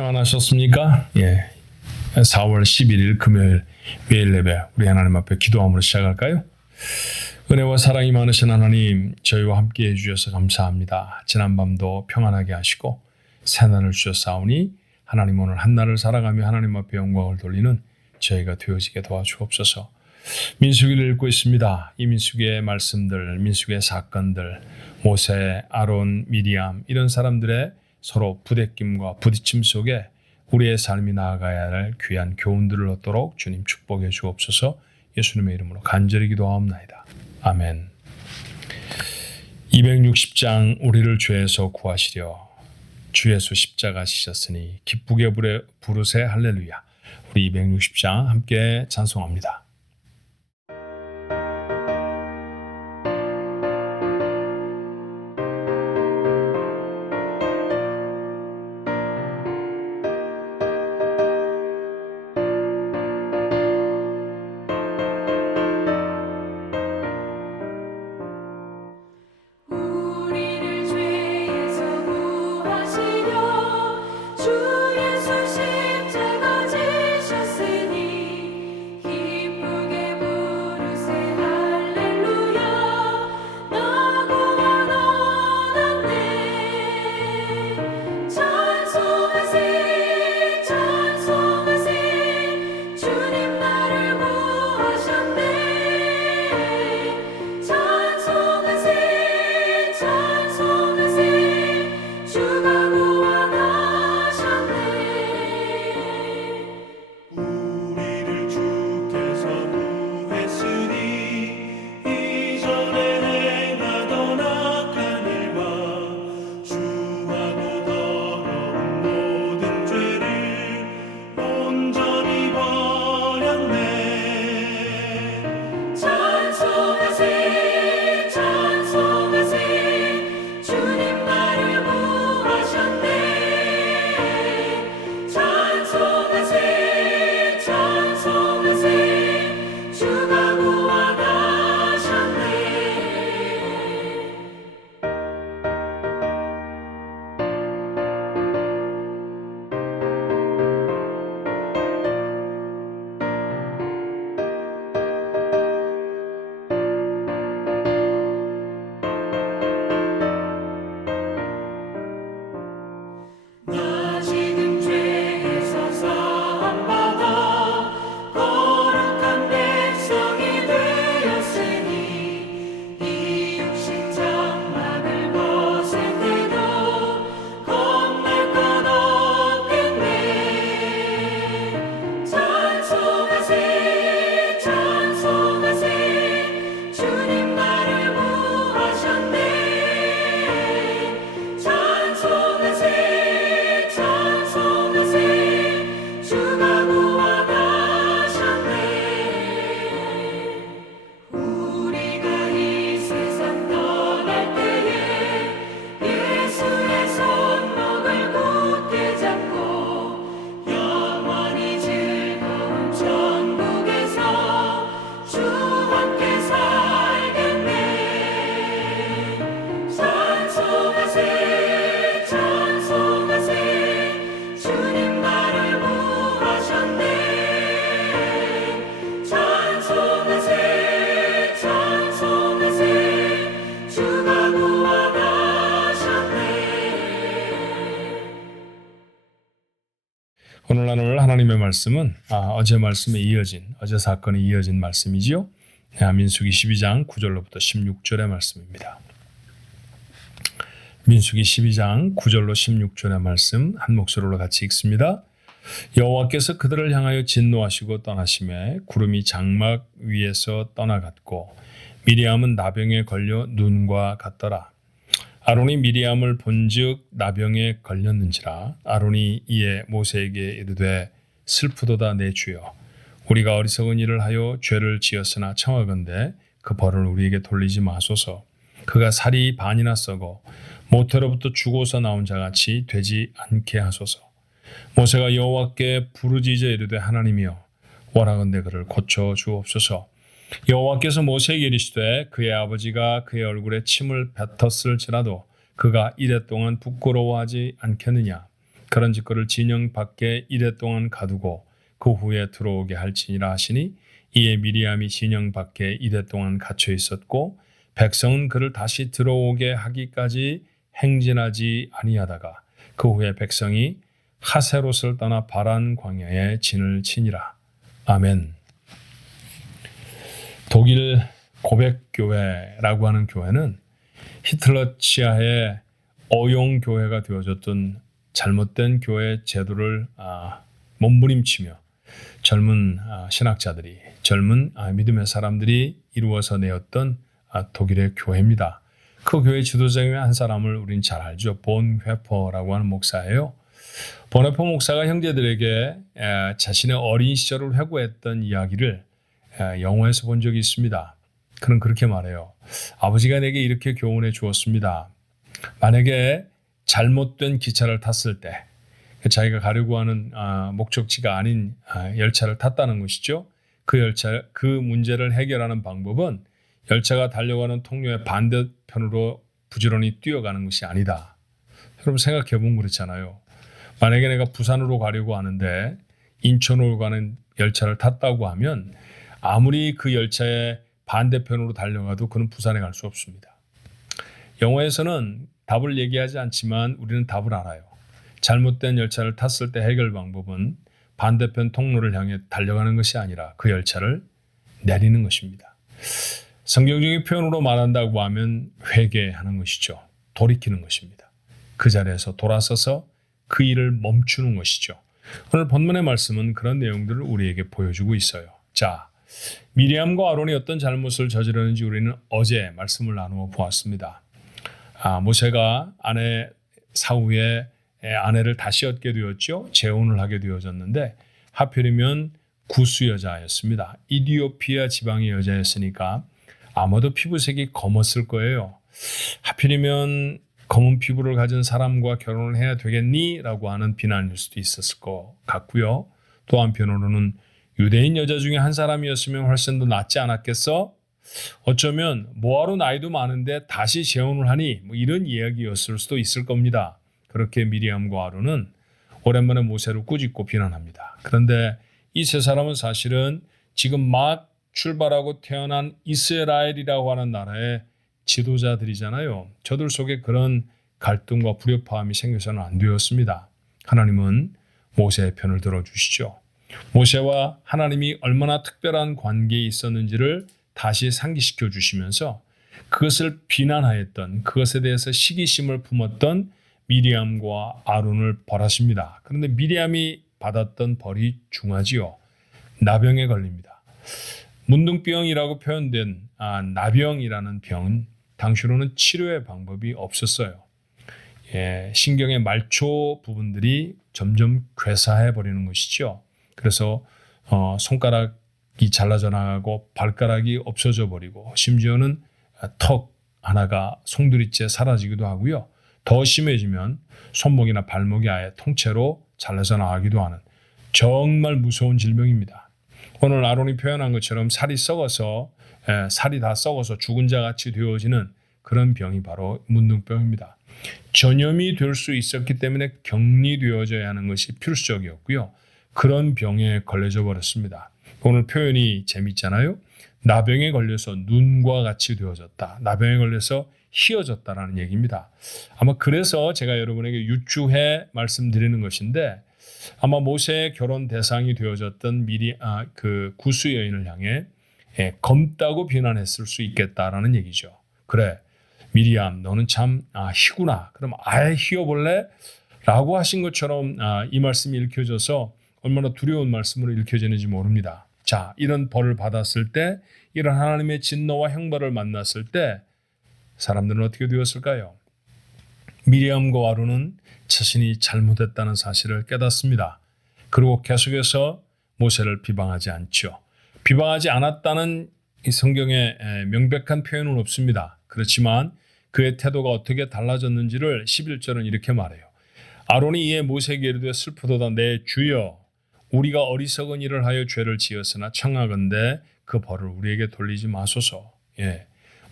평안하셨습니까? 4월 11일 금요일 매일 예배 우리 하나님 앞에 기도함으로 시작할까요? 은혜와 사랑이 많으신 하나님, 저희와 함께 해주셔서 감사합니다. 지난밤도 평안하게 하시고 새날을 주셨사오니 하나님 오늘 한날을 살아가며 하나님 앞에 영광을 돌리는 저희가 되어지게 도와주옵소서. 민수기를 읽고 있습니다. 이 민수기의 말씀들, 민수기의 사건들, 모세, 아론, 미리암 이런 사람들의 서로 부대낌과 부딪힘 속에 우리의 삶이 나아가야 할 귀한 교훈들을 얻도록 주님 축복해 주옵소서. 예수님의 이름으로 간절히 기도하옵나이다. 아멘. 260장 우리를 죄에서 구하시려 주 예수 십자가 지셨으니 기쁘게 부르세 할렐루야. 우리 260장 함께 찬송합니다. 오늘 나눌 하나님의 말씀은 어제 말씀에 이어진, 어제 사건에 이어진 말씀이지요. 민수기 12장 9절로부터 16절의 말씀입니다. 민수기 12장 9절로 16절의 말씀 한 목소리로 같이 읽습니다. 여호와께서 그들을 향하여 진노하시고 떠나시매 구름이 장막 위에서 떠나갔고 미리암은 나병에 걸려 눈과 같더라. 아론이 미리암을 본즉 나병에 걸렸는지라. 아론이 이에 모세에게 이르되 슬프도다 내 주여, 우리가 어리석은 일을 하여 죄를 지었으나 청하건대 그 벌을 우리에게 돌리지 마소서. 그가 살이 반이나 썩어 모태로부터 죽어서 나온 자같이 되지 않게 하소서. 모세가 여호와께 부르짖어 이르되 하나님이여 원하건대 그를 고쳐 주옵소서. 여호와께서 모세에게 이르시되 그의 아버지가 그의 얼굴에 침을 뱉었을지라도 그가 이랫동안 부끄러워하지 않겠느냐. 그런 짓거를 진영 밖에 이레 동안 가두고 그 후에 들어오게 할지니라 하시니 이에 미리암이 진영 밖에 이레 동안 갇혀 있었고 백성은 그를 다시 들어오게 하기까지 행진하지 아니하다가 그 후에 백성이 하세롯을 떠나 바란 광야에 진을 치니라. 아멘. 독일 고백교회라고 하는 교회는 히틀러 치하의 어용교회가 되어졌던 잘못된 교회 제도를 몸부림치며 젊은 신학자들이, 젊은 믿음의 사람들이 이루어서 내었던 독일의 교회입니다. 그 교회 지도자 중에 한 사람을 우린 잘 알죠. 본 회퍼라고 하는 목사예요. 본 회퍼 목사가 형제들에게 자신의 어린 시절을 회고했던 이야기를 영화에서 본 적이 있습니다. 그는 그렇게 말해요. 아버지가 내게 이렇게 교훈해 주었습니다. 만약에 잘못된 기차를 탔을 때 자기가 가려고 하는 목적지가 아닌 열차를 탔다는 것이죠. 그 문제를 해결하는 방법은 열차가 달려가는 통로의 반대편으로 부지런히 뛰어가는 것이 아니다. 여러분 생각해 보면 그렇잖아요. 만약에 내가 부산으로 가려고 하는데 인천으로 가는 열차를 탔다고 하면 아무리 그 열차의 반대편으로 달려가도 그는 부산에 갈 수 없습니다. 영어에서는 답을 얘기하지 않지만 우리는 답을 알아요. 잘못된 열차를 탔을 때 해결 방법은 반대편 통로를 향해 달려가는 것이 아니라 그 열차를 내리는 것입니다. 성경적인 표현으로 말한다고 하면 회개하는 것이죠. 돌이키는 것입니다. 그 자리에서 돌아서서 그 일을 멈추는 것이죠. 오늘 본문의 말씀은 그런 내용들을 우리에게 보여주고 있어요. 자, 미리암과 아론이 어떤 잘못을 저지르는지 우리는 어제 말씀을 나누어 보았습니다. 모세가 사후에 아내를 다시 얻게 되었죠. 재혼을 하게 되어졌는데 하필이면 구스 여자였습니다. 이디오피아 지방의 여자였으니까 아마도 피부색이 검었을 거예요. 하필이면 검은 피부를 가진 사람과 결혼을 해야 되겠니? 라고 하는 비난일 수도 있었을 것 같고요. 또 한편으로는 유대인 여자 중에 한 사람이었으면 훨씬 더 낫지 않았겠어? 어쩌면 뭐하러 나이도 많은데 다시 재혼을 하니? 이런 이야기였을 수도 있을 겁니다. 그렇게 미리암과 아론은 오랜만에 모세를 꾸짖고 비난합니다. 그런데 이 세 사람은 사실은 지금 막 출발하고 태어난 이스라엘이라고 하는 나라의 지도자들이잖아요. 저들 속에 그런 갈등과 불협화음이 생겨서는 안 되었습니다. 하나님은 모세의 편을 들어주시죠. 모세와 하나님이 얼마나 특별한 관계에 있었는지를 다시 상기시켜 주시면서 그것을 비난하였던, 그것에 대해서 시기심을 품었던 미리암과 아론을 벌하십니다. 그런데 미리암이 받았던 벌이 중하지요. 나병에 걸립니다. 문둥병이라고 표현된 나병이라는 병은 당시로는 치료의 방법이 없었어요. 신경의 말초 부분들이 점점 괴사해 버리는 것이죠. 그래서 손가락이 잘라져 나가고 발가락이 없어져 버리고 심지어는 턱 하나가 송두리째 사라지기도 하고요. 더 심해지면 손목이나 발목이 아예 통째로 잘라져 나가기도 하는 정말 무서운 질병입니다. 오늘 아론이 표현한 것처럼 살이 다 썩어서 죽은 자 같이 되어지는 그런 병이 바로 문둥병입니다. 전염이 될 수 있었기 때문에 격리되어져야 하는 것이 필수적이었고요. 그런 병에 걸려져 버렸습니다. 오늘 표현이 재밌잖아요. 나병에 걸려서 눈과 같이 되어졌다. 나병에 걸려서 희어졌다라는 얘기입니다. 아마 그래서 제가 여러분에게 유추해 말씀드리는 것인데 아마 모세의 결혼 대상이 되어졌던 그 구스 여인을 향해 검다고 비난했을 수 있겠다라는 얘기죠. 그래, 미리암 너는 참 희구나. 그럼 아예 희어볼래? 라고 하신 것처럼 이 말씀이 읽혀져서 얼마나 두려운 말씀으로 읽혀지는지 모릅니다. 자, 이런 벌을 받았을 때, 이런 하나님의 진노와 형벌을 만났을 때 사람들은 어떻게 되었을까요? 미리암과 아론은 자신이 잘못했다는 사실을 깨닫습니다. 그리고 계속해서 모세를 비방하지 않죠. 비방하지 않았다는 이 성경에 명백한 표현은 없습니다. 그렇지만 그의 태도가 어떻게 달라졌는지를 11절은 이렇게 말해요. 아론이 이에 모세에게 이르되 슬프도다 내 주여 우리가 어리석은 일을 하여 죄를 지었으나 청하건대 그 벌을 우리에게 돌리지 마소서.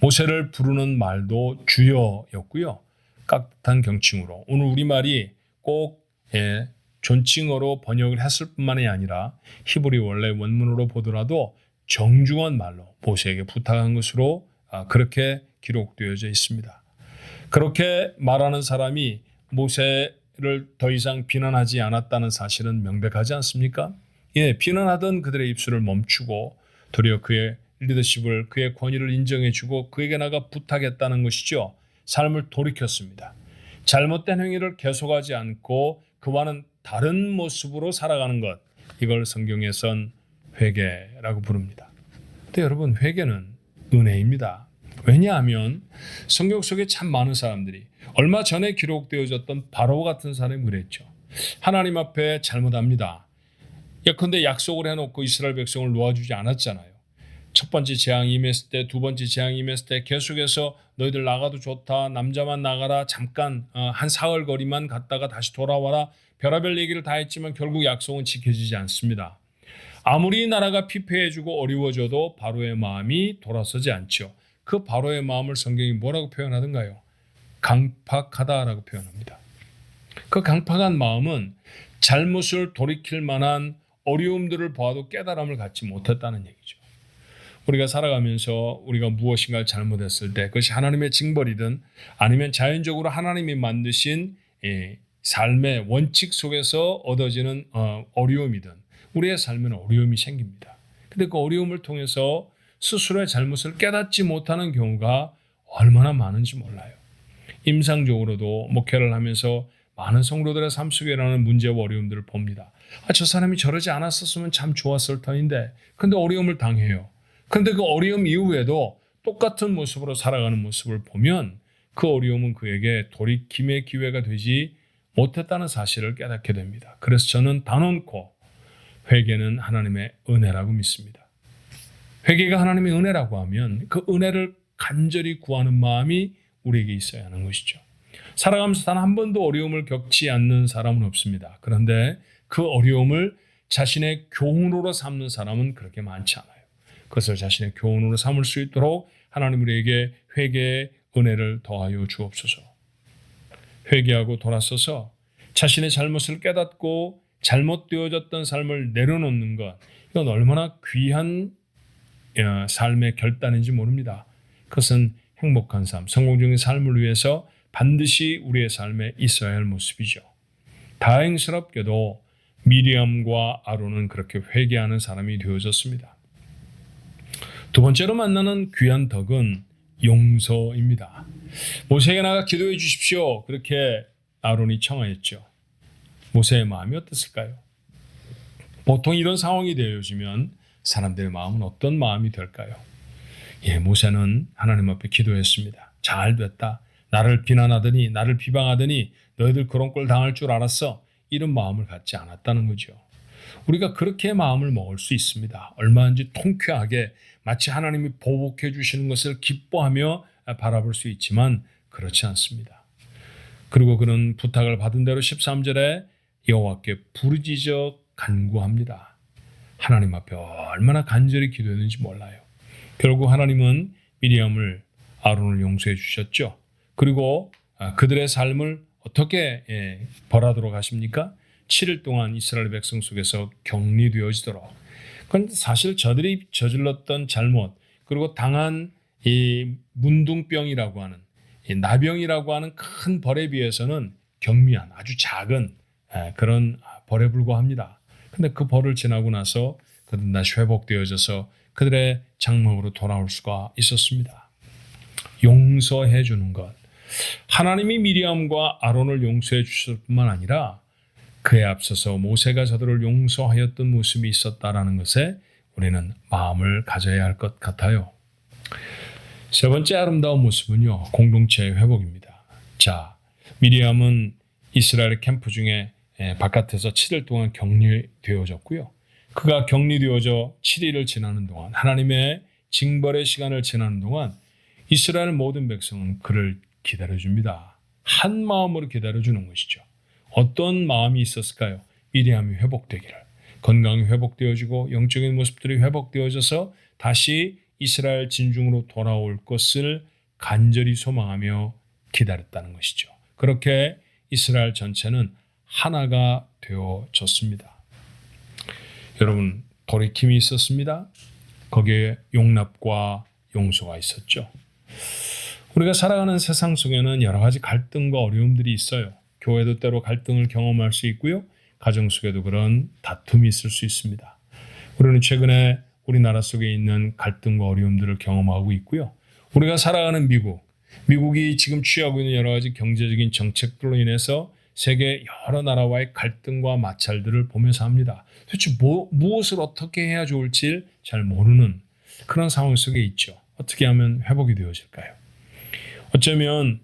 모세를 부르는 말도 주여였고요. 깍듯한 경칭으로 오늘 우리말이 꼭 존칭어로 번역을 했을 뿐만이 아니라 히브리 원래 원문으로 보더라도 정중한 말로 모세에게 부탁한 것으로 그렇게 기록되어져 있습니다. 그렇게 말하는 사람이 모세를 더 이상 비난하지 않았다는 사실은 명백하지 않습니까? 비난하던 그들의 입술을 멈추고 도리어 그의 리더십을, 그의 권위를 인정해주고 그에게 나가 부탁했다는 것이죠. 삶을 돌이켰습니다. 잘못된 행위를 계속하지 않고 그와는 다른 모습으로 살아가는 것, 이걸 성경에선 회개라고 부릅니다. 근데 여러분, 회개는 은혜입니다. 왜냐하면 성경 속에 참 많은 사람들이 얼마 전에 기록되어졌던 바로 같은 사람이 그랬죠. 하나님 앞에 잘못합니다. 예컨대 약속을 해놓고 이스라엘 백성을 놓아주지 않았잖아요. 첫 번째 재앙이 임했을 때, 두 번째 재앙이 임했을 때 계속해서 너희들 나가도 좋다, 남자만 나가라, 잠깐 한 사흘 거리만 갔다가 다시 돌아와라, 별의별 얘기를 다 했지만 결국 약속은 지켜지지 않습니다. 아무리 나라가 피폐해지고 어려워져도 바로의 마음이 돌아서지 않죠. 그 바로의 마음을 성경이 뭐라고 표현하던가요? 강팍하다라고 표현합니다. 그 강팍한 마음은 잘못을 돌이킬 만한 어려움들을 보아도 깨달음을 갖지 못했다는 얘기죠. 우리가 살아가면서 우리가 무엇인가를 잘못했을 때 그것이 하나님의 징벌이든 아니면 자연적으로 하나님이 만드신 삶의 원칙 속에서 얻어지는 어려움이든 우리의 삶에는 어려움이 생깁니다. 근데 그 어려움을 통해서 스스로의 잘못을 깨닫지 못하는 경우가 얼마나 많은지 몰라요. 임상적으로도 목회를 하면서 많은 성도들의 삶 속에 일어나는 문제와 어려움들을 봅니다. 저 사람이 저러지 않았었으면 참 좋았을 터인데 근데 어려움을 당해요. 근데 그 어려움 이후에도 똑같은 모습으로 살아가는 모습을 보면 그 어려움은 그에게 돌이킴의 기회가 되지 못했다는 사실을 깨닫게 됩니다. 그래서 저는 단언코 회개는 하나님의 은혜라고 믿습니다. 회개가 하나님의 은혜라고 하면 그 은혜를 간절히 구하는 마음이 우리에게 있어야 하는 것이죠. 살아가면서 단 한 번도 어려움을 겪지 않는 사람은 없습니다. 그런데 그 어려움을 자신의 교훈으로 삼는 사람은 그렇게 많지 않아요. 그것을 자신의 교훈으로 삼을 수 있도록 하나님 우리에게 회개의 은혜를 더하여 주옵소서. 회개하고 돌아서서 자신의 잘못을 깨닫고 잘못되어졌던 삶을 내려놓는 것, 이건 얼마나 귀한 삶의 결단인지 모릅니다. 그것은 행복한 삶, 성공적인 삶을 위해서 반드시 우리의 삶에 있어야 할 모습이죠. 다행스럽게도 미리암과 아론은 그렇게 회개하는 사람이 되어졌습니다. 두 번째로 만나는 귀한 덕은 용서입니다. 모세에게 나가 기도해 주십시오. 그렇게 아론이 청하였죠. 모세의 마음이 어땠을까요? 보통 이런 상황이 되어지면 사람들의 마음은 어떤 마음이 될까요? 모세는 하나님 앞에 기도했습니다. 잘 됐다. 나를 비난하더니 나를 비방하더니 너희들 그런 꼴 당할 줄 알았어. 이런 마음을 갖지 않았다는 거죠. 우리가 그렇게 마음을 먹을 수 있습니다. 얼마든지 통쾌하게 마치 하나님이 보복해 주시는 것을 기뻐하며 바라볼 수 있지만 그렇지 않습니다. 그리고 그는 부탁을 받은 대로 13절에 여호와께 부르짖어 간구합니다. 하나님 앞에 얼마나 간절히 기도했는지 몰라요. 결국 하나님은 미리암을 아론을 용서해 주셨죠. 그리고 그들의 삶을 어떻게 벌하도록 하십니까? 7일 동안 이스라엘 백성 속에서 격리되어지도록. 그건 사실 저들이 저질렀던 잘못 그리고 당한 이 문둥병이라고 하는 이 나병이라고 하는 큰 벌에 비해서는 경미한 아주 작은 그런 벌에 불과합니다. 근데 그 벌을 지나고 나서 그들은 다시 회복되어져서 그들의 장막으로 돌아올 수가 있었습니다. 용서해 주는 것. 하나님이 미리암과 아론을 용서해 주셨을 뿐만 아니라 그에 앞서서 모세가 저들을 용서하였던 모습이 있었다라는 것에 우리는 마음을 가져야 할 것 같아요. 세 번째 아름다운 모습은요, 공동체의 회복입니다. 자, 미리암은 이스라엘 캠프 중에 바깥에서 7일 동안 격리되어졌고요. 그가 격리되어져 7일을 지나는 동안 하나님의 징벌의 시간을 지나는 동안 이스라엘 모든 백성은 그를 기다려줍니다. 한 마음으로 기다려주는 것이죠. 어떤 마음이 있었을까요? 미리암이 회복되기를. 건강이 회복되어지고 영적인 모습들이 회복되어져서 다시 이스라엘 진중으로 돌아올 것을 간절히 소망하며 기다렸다는 것이죠. 그렇게 이스라엘 전체는 하나가 되어졌습니다. 여러분, 돌이킴이 있었습니다. 거기에 용납과 용서가 있었죠. 우리가 살아가는 세상 속에는 여러 가지 갈등과 어려움들이 있어요. 교회도 때로 갈등을 경험할 수 있고요. 가정 속에도 그런 다툼이 있을 수 있습니다. 우리는 최근에 우리나라 속에 있는 갈등과 어려움들을 경험하고 있고요. 우리가 살아가는 미국이 지금 취하고 있는 여러 가지 경제적인 정책들로 인해서 세계 여러 나라와의 갈등과 마찰들을 보면서 합니다. 도대체 무엇을 어떻게 해야 좋을지 잘 모르는 그런 상황 속에 있죠. 어떻게 하면 회복이 되어질까요? 어쩌면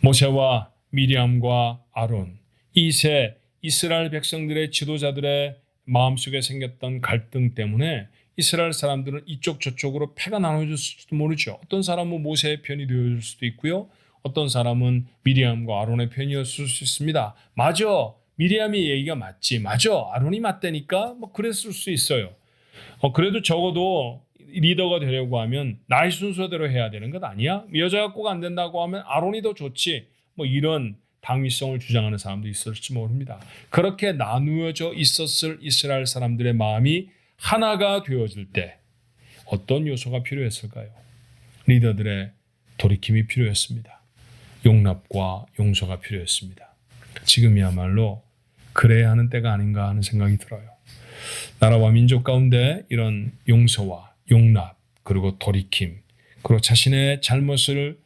모세와 미리암과 아론, 이 세 이스라엘 백성들의 지도자들의 마음속에 생겼던 갈등 때문에 이스라엘 사람들은 이쪽 저쪽으로 패가 나눠졌을지도 모르죠. 어떤 사람은 모세의 편이 되어줄 수도 있고요. 어떤 사람은 미리암과 아론의 편이었을 수 있습니다. 맞아, 미리암의 얘기가 맞지. 맞아, 아론이 맞다니까. 뭐 그랬을 수 있어요. 그래도 적어도 리더가 되려고 하면 나의 순서대로 해야 되는 것 아니야? 여자가 꼭 안 된다고 하면 아론이 더 좋지. 뭐 이런 당위성을 주장하는 사람도 있을지 모릅니다. 그렇게 나누어져 있었을 이스라엘 사람들의 마음이 하나가 되어질 때 어떤 요소가 필요했을까요? 리더들의 돌이킴이 필요했습니다. 용납과 용서가 필요했습니다. 지금이야말로 그래야 하는 때가 아닌가 하는 생각이 들어요. 나라와 민족 가운데 이런 용서와 용납, 그리고 돌이킴, 그리고 자신의 잘못을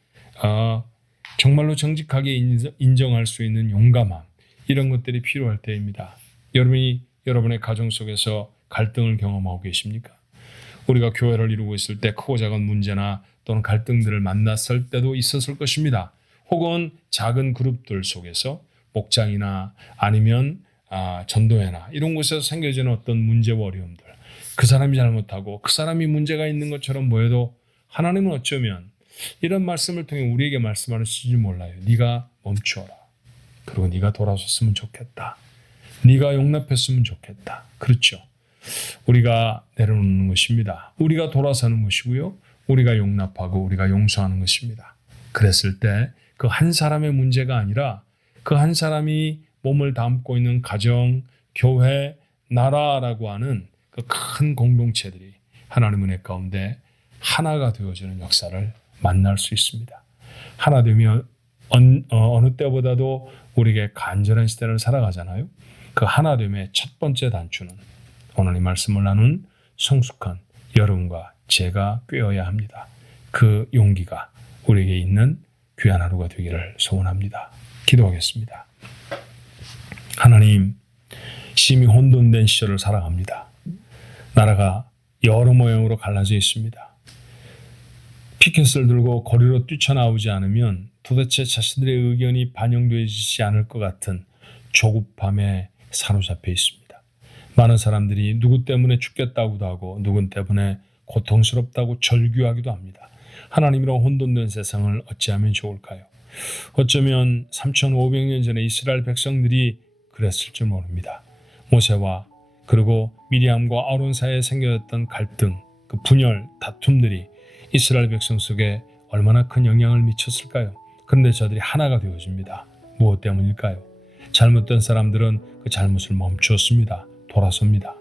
정말로 정직하게 인정할 수 있는 용감함, 이런 것들이 필요할 때입니다. 여러분이 여러분의 가정 속에서 갈등을 경험하고 계십니까? 우리가 교회를 이루고 있을 때 크고 작은 문제나 또는 갈등들을 만났을 때도 있었을 것입니다. 혹은 작은 그룹들 속에서 목장이나 아니면 전도회나 이런 곳에서 생겨지는 어떤 문제와 어려움들, 그 사람이 잘못하고 그 사람이 문제가 있는 것처럼 보여도 하나님은 어쩌면 이런 말씀을 통해 우리에게 말씀하실지 몰라요. 네가 멈추어라. 그리고 네가 돌아섰으면 좋겠다. 네가 용납했으면 좋겠다. 그렇죠. 우리가 내려놓는 것입니다. 우리가 돌아서는 것이고요. 우리가 용납하고 우리가 용서하는 것입니다. 그랬을 때 그 한 사람의 문제가 아니라 그 한 사람이 몸을 담고 있는 가정, 교회, 나라라고 하는 그 큰 공동체들이 하나님의 은혜 가운데 하나가 되어지는 역사를 만날 수 있습니다. 하나 되면 어느 때보다도 우리에게 간절한 시대를 살아가잖아요. 그 하나됨의 첫 번째 단추는 오늘 이 말씀을 나눈 성숙한 여러분과 제가 꿰어야 합니다. 그 용기가 우리에게 있는 귀한 하루가 되기를 소원합니다. 기도하겠습니다. 하나님, 심히 혼돈된 시절을 살아갑니다. 나라가 여러 모양으로 갈라져 있습니다. 피켓을 들고 거리로 뛰쳐나오지 않으면 도대체 자신들의 의견이 반영되지 않을 것 같은 조급함에 사로잡혀 있습니다. 많은 사람들이 누구 때문에 죽겠다고도 하고 누구 때문에 고통스럽다고 절규하기도 합니다. 하나님이로 혼돈된 세상을 어찌하면 좋을까요? 어쩌면 3500년 전에 이스라엘 백성들이 그랬을 줄 모릅니다. 모세와 그리고 미리암과 아론 사이에 생겨졌던 갈등, 그 분열, 다툼들이 이스라엘 백성 속에 얼마나 큰 영향을 미쳤을까요? 그런데 저들이 하나가 되어집니다. 무엇 때문일까요? 잘못된 사람들은 그 잘못을 멈추었습니다. 돌아섭니다.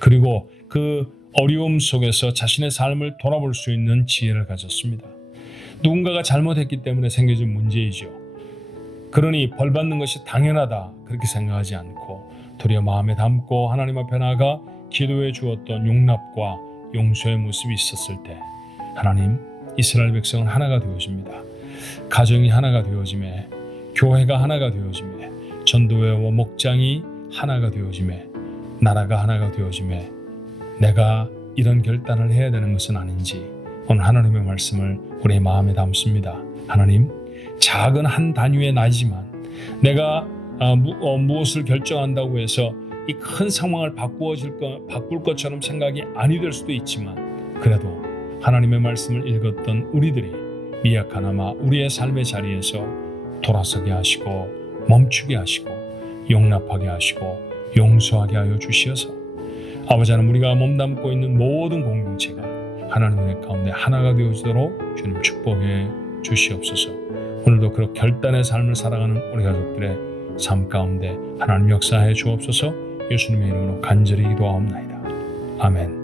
그리고 그 어려움 속에서 자신의 삶을 돌아볼 수 있는 지혜를 가졌습니다. 누군가가 잘못했기 때문에 생겨진 문제이죠. 그러니 벌받는 것이 당연하다 그렇게 생각하지 않고 도리어 마음에 담고 하나님 앞에 나아가 기도해 주었던 용납과 용서의 모습이 있었을 때 하나님, 이스라엘 백성은 하나가 되어집니다. 가정이 하나가 되어짐에, 교회가 하나가 되어짐에, 전도회와 목장이 하나가 되어짐에, 나라가 하나가 되어짐에 내가 이런 결단을 해야 되는 것은 아닌지 오늘 하나님의 말씀을 우리의 마음에 담습니다. 하나님, 작은 한 단위의 나이지만 내가 무엇을 결정한다고 해서 이 큰 상황을 바꿀 것처럼 생각이 아니 될 수도 있지만 그래도 하나님의 말씀을 읽었던 우리들이 미약하나마 우리의 삶의 자리에서 돌아서게 하시고 멈추게 하시고 용납하게 하시고 용서하게 하여 주시어서 아버지 하나님, 우리가 몸담고 있는 모든 공동체가 하나님의 가운데 하나가 되어지도록 주님 축복해 주시옵소서. 오늘도 그런 결단의 삶을 살아가는 우리 가족들의 삶 가운데 하나님 역사해 주옵소서. 예수님의 이름으로 간절히 기도하옵나이다. 아멘.